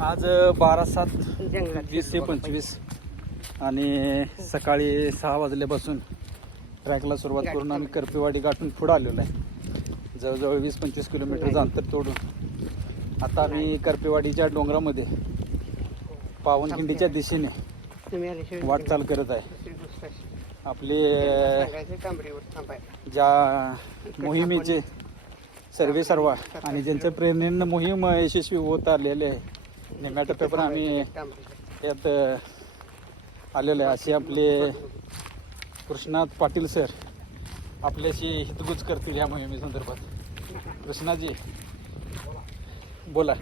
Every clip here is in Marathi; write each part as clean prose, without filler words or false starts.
आज 12/7/2025 आणि सकाळी 6 वाजल्यापासून ट्रॅकला सुरुवात करून आम्ही करपेवाडी गाठून पुढे आलेलो आहे. जवळजवळ 20-25 किलोमीटरचं अंतर तोडून आता आम्ही करपेवाडीच्या डोंगरामध्ये पावनखिंडीच्या दिशेने वाटचाल करत आहे. आपले ज्या मोहिमेचे सर्वा आणि ज्यांच्या प्रेरणेनं मोहीम यशस्वी होत आलेले आहे, निम्या टप्प्यावर आम्ही यात आलेलो आहे. असे आपले कृष्णात पाटील सर आपल्याशी हितगुज करतील ह्या मोहिमेसंदर्भात. कृष्णाजी बोला.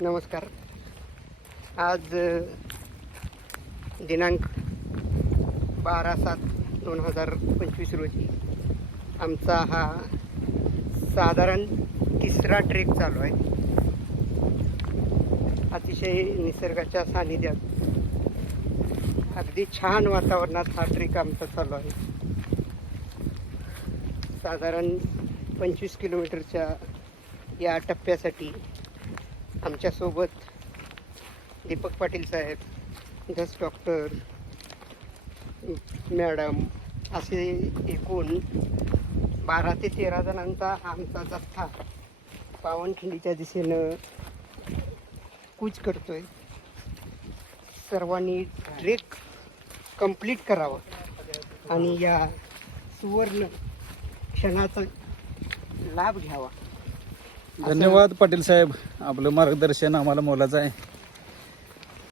नमस्कार. आज दिनांक 12/7/2025 रोजी आमचा हा साधारण 3रा ट्रेक चालू आहे. अतिशय निसर्गाच्या सानिध्यात अगदी छान वातावरणात हा ट्रेक आमचा चालू आहे. साधारण 25 किलोमीटरच्या या टप्प्यासाठी आमच्यासोबत दीपक पाटील साहेब, जस डॉक्टर मॅडम असे एकूण 12 ते 13 जणांचा आमचा जथ्था पावनखिंडीच्या दिशेनं कूच करतोय. सर्वांनी ट्रेक कंप्लीट करावं आणि या सुवर्ण क्षणाचा लाभ घ्यावा. धन्यवाद पाटील साहेब, आपलं मार्गदर्शन आम्हाला मोलाचं आहे.